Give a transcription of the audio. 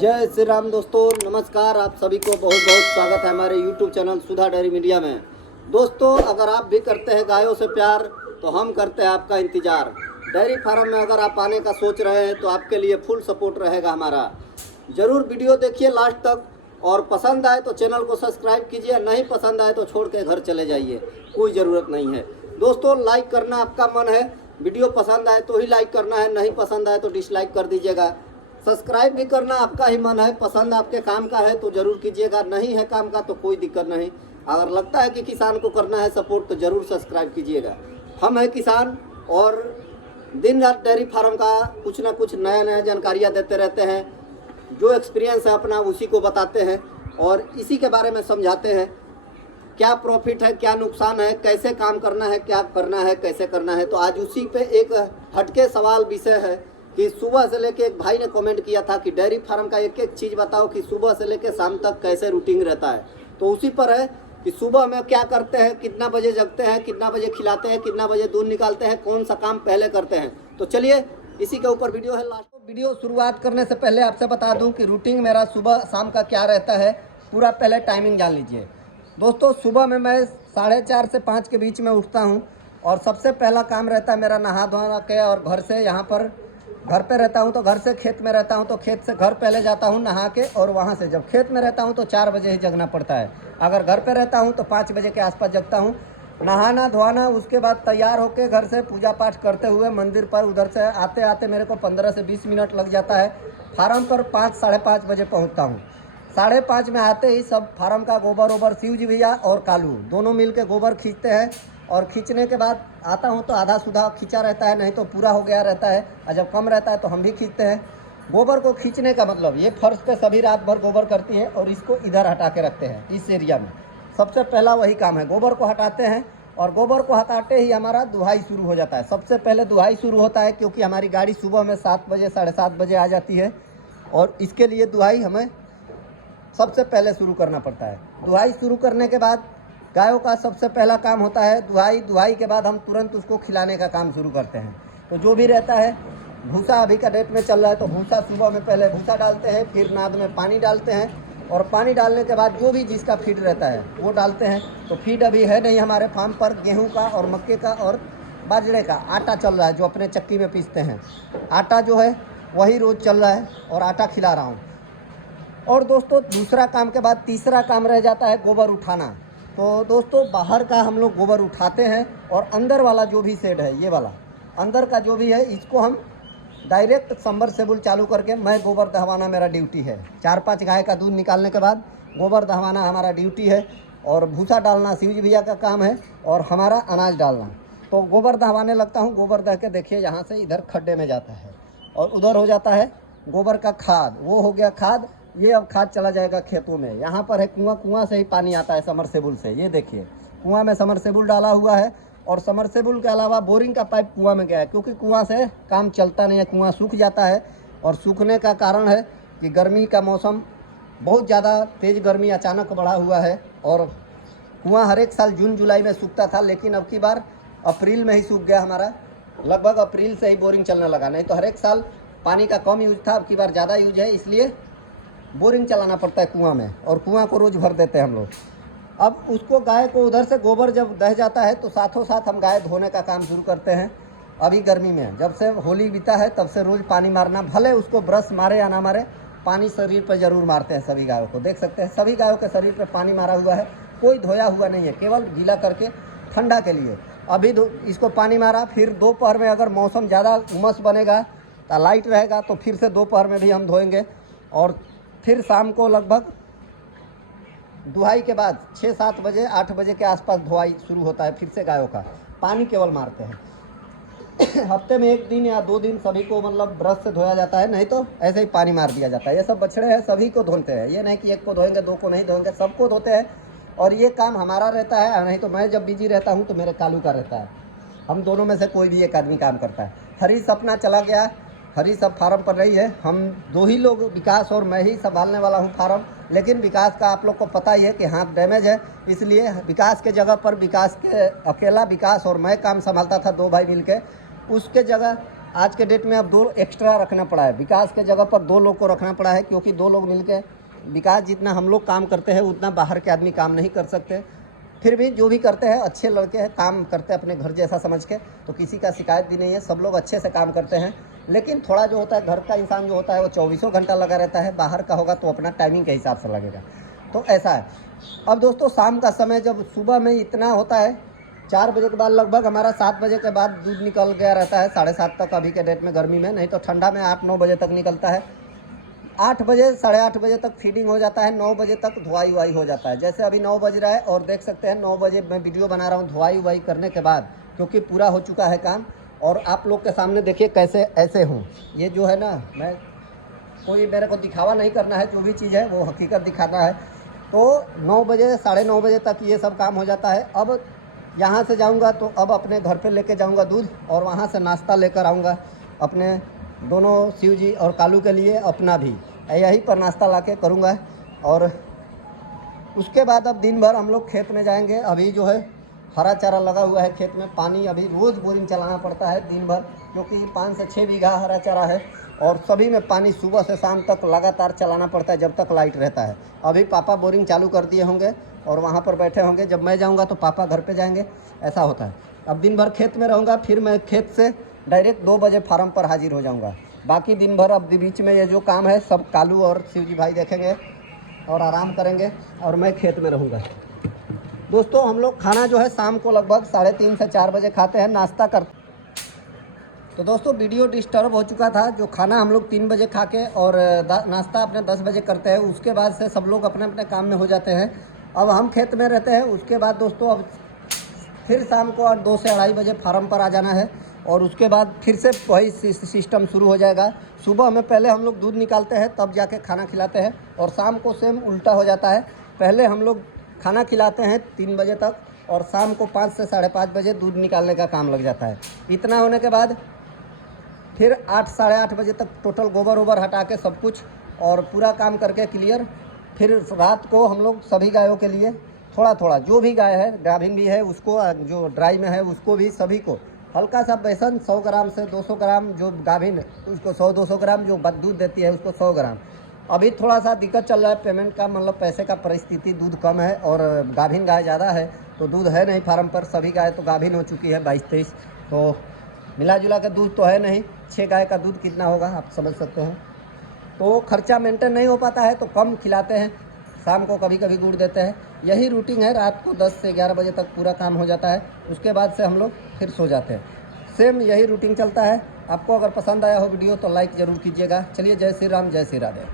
जय श्री राम दोस्तों, नमस्कार। आप सभी को बहुत बहुत स्वागत है हमारे YouTube चैनल सुधा डेयरी मीडिया में। दोस्तों, अगर आप भी करते हैं गायों से प्यार तो हम करते हैं आपका इंतज़ार। डेयरी फार्म में अगर आप आने का सोच रहे हैं तो आपके लिए फुल सपोर्ट रहेगा हमारा। ज़रूर वीडियो देखिए लास्ट तक, और पसंद आए तो चैनल को सब्सक्राइब कीजिए, नहीं पसंद आए तो छोड़ के घर चले जाइए, कोई ज़रूरत नहीं है। दोस्तों, लाइक करना आपका मन है, वीडियो पसंद आए तो ही लाइक करना है, नहीं पसंद आए तो डिसलाइक कर दीजिएगा। सब्सक्राइब भी करना आपका ही मन है, पसंद आपके काम का है तो ज़रूर कीजिएगा, नहीं है काम का तो कोई दिक्कत नहीं। अगर लगता है कि किसान को करना है सपोर्ट तो ज़रूर सब्सक्राइब कीजिएगा। हम हैं किसान और दिन रात डेयरी फार्म का कुछ ना कुछ नया नया जानकारियाँ देते रहते हैं। जो एक्सपीरियंस है अपना उसी को बताते हैं और इसी के बारे में समझाते हैं। क्या प्रॉफिट है, क्या नुकसान है, कैसे काम करना है, क्या करना है, कैसे करना है। तो आज उसी पे एक हटके सवाल विषय है कि सुबह से लेके एक भाई ने कमेंट किया था कि डेयरी फार्म का एक एक चीज़ बताओ कि सुबह से लेके शाम तक कैसे रूटीन रहता है। तो उसी पर है कि सुबह में क्या करते हैं, कितना बजे जगते हैं, कितना बजे खिलाते हैं, कितना बजे दूध निकालते हैं, कौन सा काम पहले करते हैं। तो चलिए इसी के ऊपर वीडियो है। लास्ट वीडियो शुरुआत करने से पहले आपसे बता दूं कि रूटीन मेरा सुबह शाम का क्या रहता है, पूरा पहले टाइमिंग जान लीजिए। दोस्तों, सुबह में मैं 4:30 से 5 के बीच में उठता हूं और सबसे पहला काम रहता है मेरा नहा धोना के, और घर से यहाँ पर घर पे रहता हूँ तो घर से खेत में रहता हूँ तो खेत से घर पहले जाता हूँ नहा के, और वहाँ से जब खेत में रहता हूँ तो 4 बजे ही जगना पड़ता है। अगर घर पे रहता हूँ तो 5 बजे के आसपास जगता हूँ। नहाना धोना, उसके बाद तैयार होकर घर से पूजा पाठ करते हुए मंदिर पर, उधर से आते आते मेरे को 15 से 20 मिनट लग जाता है। फार्म पर 5 साढ़े 5 बजे पहुँचता हूँ। 5:30 में आते ही सब फार्म का गोबर ओबर शिव जी भैया और कालू दोनों मिल के गोबर खींचते हैं, और खींचने के बाद आता हूँ तो आधा सुधा खींचा रहता है, नहीं तो पूरा हो गया रहता है, और जब कम रहता है तो हम भी खींचते हैं। गोबर को खींचने का मतलब, ये फर्श पे सभी रात भर गोबर करती है और इसको इधर हटा के रखते हैं। इस एरिया में सबसे पहला वही काम है, गोबर को हटाते हैं। और गोबर को हटाते ही हमारा दुहाई शुरू हो जाता है। सबसे पहले दुहाई शुरू होता है क्योंकि हमारी गाड़ी सुबह में 7 बजे 7:30 बजे आ जाती है, और इसके लिए दुहाई हमें सबसे पहले शुरू करना पड़ता है। दुहाई शुरू करने के बाद गायों का सबसे पहला काम होता है दुहाई। दुहाई के बाद हम तुरंत उसको खिलाने का काम शुरू करते हैं। तो जो भी रहता है, भूसा अभी का डेट में चल रहा है तो भूसा सुबह में पहले भूसा डालते हैं, फिर नाद में पानी डालते हैं, और पानी डालने के बाद जो भी जिसका फीड रहता है वो डालते हैं। तो फीड अभी है नहीं हमारे फार्म पर, गेहूँ का और मक्के का और बाजरे का आटा चल रहा है, जो अपने चक्की में पीसते हैं। आटा जो है वही रोज़ चल रहा है और आटा खिला रहा हूँ। और दोस्तों, दूसरा काम के बाद तीसरा काम रह जाता है गोबर उठाना। तो दोस्तों, बाहर का हम लोग गोबर उठाते हैं, और अंदर वाला जो भी शेड है, ये वाला अंदर का जो भी है, इसको हम डायरेक्ट सबमर्सिबल चालू करके, मैं गोबर दहवाना मेरा ड्यूटी है। 4-5 गाय का दूध निकालने के बाद गोबर दहवाना हमारा ड्यूटी है, और भूसा डालना शिवजी भैया का काम है, और हमारा अनाज डालना। तो गोबर दहवाने लगता हूँ। गोबर दह के देखिए यहाँ से इधर खड्डे में जाता है, और उधर हो जाता है गोबर का खाद, वो हो गया खाद। ये अब खाद चला जाएगा खेतों में। यहाँ पर है कुआं, कुआं से ही पानी आता है समरसेबुल से। ये देखिए कुआं में समरसेबुल डाला हुआ है, और समरसेबुल के अलावा बोरिंग का पाइप कुआं में गया है, क्योंकि कुआं से काम चलता नहीं है, कुआं सूख जाता है। और सूखने का कारण है कि गर्मी का मौसम बहुत ज़्यादा तेज़ गर्मी अचानक बढ़ा हुआ है, और कुआं हर एक साल जून जुलाई में सूखता था, लेकिन अब की बार अप्रैल में ही सूख गया हमारा। लगभग अप्रैल से ही बोरिंग चलने लगा, नहीं तो हर एक साल पानी का कम यूज था, अब की बार ज़्यादा यूज है, इसलिए बोरिंग चलाना पड़ता है कुआं में, और कुआं को रोज़ भर देते हैं हम लोग। अब उसको गाय को उधर से गोबर जब दह जाता है तो साथों साथ हम गाय धोने का काम शुरू करते हैं। अभी गर्मी में जब से होली बीता है तब से रोज़ पानी मारना, भले उसको ब्रश मारे या ना मारे, पानी शरीर पर ज़रूर मारते हैं सभी गायों को। देख सकते हैं सभी गायों के शरीर पर पानी मारा हुआ है, कोई धोया हुआ नहीं है, केवल गीला करके ठंडा के लिए। अभी इसको पानी मारा, फिर दोपहर में अगर मौसम ज़्यादा उमस बनेगा तो लाइट रहेगा तो फिर से दोपहर में भी हम धोएंगे, और फिर शाम को लगभग दुहाई के बाद 6-7 बजे 8 बजे के आसपास धुआई शुरू होता है फिर से गायों का। पानी केवल मारते हैं। हफ्ते में 1 दिन या 2 दिन सभी को मतलब ब्रश से धोया जाता है, नहीं तो ऐसे ही पानी मार दिया जाता है। ये सब बछड़े हैं, सभी को धोते हैं, ये नहीं कि एक को धोएंगे 2 को नहीं धोएंगे, सबको धोते हैं। और ये काम हमारा रहता है, नहीं तो मैं जब बिजी रहता हूँ तो मेरे कालू का रहता है। हम दोनों में से कोई भी एक आदमी काम करता है। हरी सपना चला गया, हरी सब फार्म पर रही है। हम 2 ही लोग, विकास और मैं ही संभालने वाला हूँ फार्म। लेकिन विकास का आप लोग को पता ही है कि हाथ डैमेज है, इसलिए विकास के जगह पर विकास के अकेला विकास और मैं काम संभालता था, 2 भाई मिलके। उसके जगह आज के डेट में अब 2 एक्स्ट्रा रखना पड़ा है। विकास के जगह पर 2 लोग को रखना पड़ा है, क्योंकि 2 लोग मिलकर विकास जितना हम लोग काम करते हैं उतना बाहर के आदमी काम नहीं कर सकते। फिर भी जो भी करते हैं अच्छे लड़के हैं, काम करते हैं अपने घर जैसा समझ के, तो किसी का शिकायत भी नहीं है, सब लोग अच्छे से काम करते हैं। लेकिन थोड़ा जो होता है घर का इंसान जो होता है वो 24 घंटा लगा रहता है, बाहर का होगा तो अपना टाइमिंग के हिसाब से लगेगा, तो ऐसा है। अब दोस्तों शाम का समय जब सुबह में इतना होता है 4 बजे के बाद लगभग हमारा 7 बजे के बाद दूध निकल गया रहता है, 7:30 तक अभी के डेट में गर्मी में, नहीं तो ठंडा में 8-9 बजे तक निकलता है। 8 बजे 8:30 बजे तक फीडिंग हो जाता है, 9 बजे तक धुआई उवाई हो जाता है। जैसे अभी 9 बज रहा है और देख सकते हैं 9 बजे मैं वीडियो बना रहा हूँ धुआई उवाई करने के बाद, क्योंकि पूरा हो चुका है काम। और आप लोग के सामने देखिए कैसे ऐसे हूँ, ये जो है ना, मैं कोई मेरे को दिखावा नहीं करना है, जो भी चीज़ है वो हकीकत दिखाना है। तो 9 बजे 9:30 बजे तक ये सब काम हो जाता है। अब यहाँ से जाऊँगा तो अब अपने घर पे लेके जाऊँगा दूध, और वहाँ से नाश्ता लेकर आऊँगा अपने दोनों शिव जी और कालू के लिए, अपना भी यहीं पर नाश्ता ला के करूँगा। और उसके बाद अब दिन भर हम लोग खेत में जाएंगे। अभी जो है हरा चारा लगा हुआ है खेत में, पानी अभी रोज़ बोरिंग चलाना पड़ता है दिन भर, क्योंकि 5 से 6 बीघा हरा चारा है, और सभी में पानी सुबह से शाम तक लगातार चलाना पड़ता है जब तक लाइट रहता है। अभी पापा बोरिंग चालू कर दिए होंगे और वहाँ पर बैठे होंगे, जब मैं जाऊँगा तो पापा घर पे जाएंगे, ऐसा होता है। अब दिन भर खेत में रहूँगा, फिर मैं खेत से डायरेक्ट 2 बजे फार्म पर हाजिर हो जाऊँगा। बाकी दिन भर अब बीच में ये जो काम है सब कालू और शिवजी भाई देखेंगे और आराम करेंगे, और मैं खेत में रहूँगा। दोस्तों हम लोग खाना जो है शाम को लगभग 3:30 से 4 बजे खाते हैं, नाश्ता करते। तो दोस्तों वीडियो डिस्टर्ब हो चुका था, जो खाना हम लोग 3 बजे खा के और नाश्ता अपने 10 बजे करते हैं, उसके बाद से सब लोग अपने अपने काम में हो जाते हैं। अब हम खेत में रहते हैं, उसके बाद दोस्तों अब फिर शाम को 2 से 2:30 बजे फार्म पर आ जाना है, और उसके बाद फिर से वही सिस्टम शुरू हो जाएगा। सुबह में पहले हम लोग दूध निकालते हैं, तब जाके खाना खिलाते हैं, और शाम को सेम उल्टा हो जाता है। पहले हम लोग खाना खिलाते हैं 3 बजे तक, और शाम को 5 से 5:30 बजे दूध निकालने का काम लग जाता है। इतना होने के बाद फिर 8 साढ़े 8 बजे तक टोटल गोबर वोबर हटा के सब कुछ और पूरा काम करके क्लियर, फिर रात को हम लोग सभी गायों के लिए थोड़ा थोड़ा, जो भी गाय है गाभिन भी है उसको, जो ड्राई में है उसको भी, सभी को हल्का सा बेसन 100 ग्राम से 200 ग्राम, जो गाभिन उसको 100-200 ग्राम, जो दूध देती है उसको 100 ग्राम। अभी थोड़ा सा दिक्कत चल रहा है पेमेंट का, मतलब पैसे का परिस्थिति, दूध कम है और गाभिन गाय ज़्यादा है, तो दूध है नहीं फार्म पर। सभी गाय तो गाभिन हो चुकी है 22-23, तो मिला जुला के दूध तो है नहीं। 6 गाय का दूध कितना होगा आप समझ सकते हैं। तो खर्चा मेंटेन नहीं हो पाता है, तो कम खिलाते हैं, शाम को कभी कभी गुड़ देते हैं। यही रूटीन है, रात को 10 से 11 बजे तक पूरा काम हो जाता है, उसके बाद से हम लोग फिर सो जाते हैं। सेम यही रूटीन चलता है। आपको अगर पसंद आया हो वीडियो तो लाइक ज़रूर कीजिएगा। चलिए, जय श्री राम, जय श्री राधे।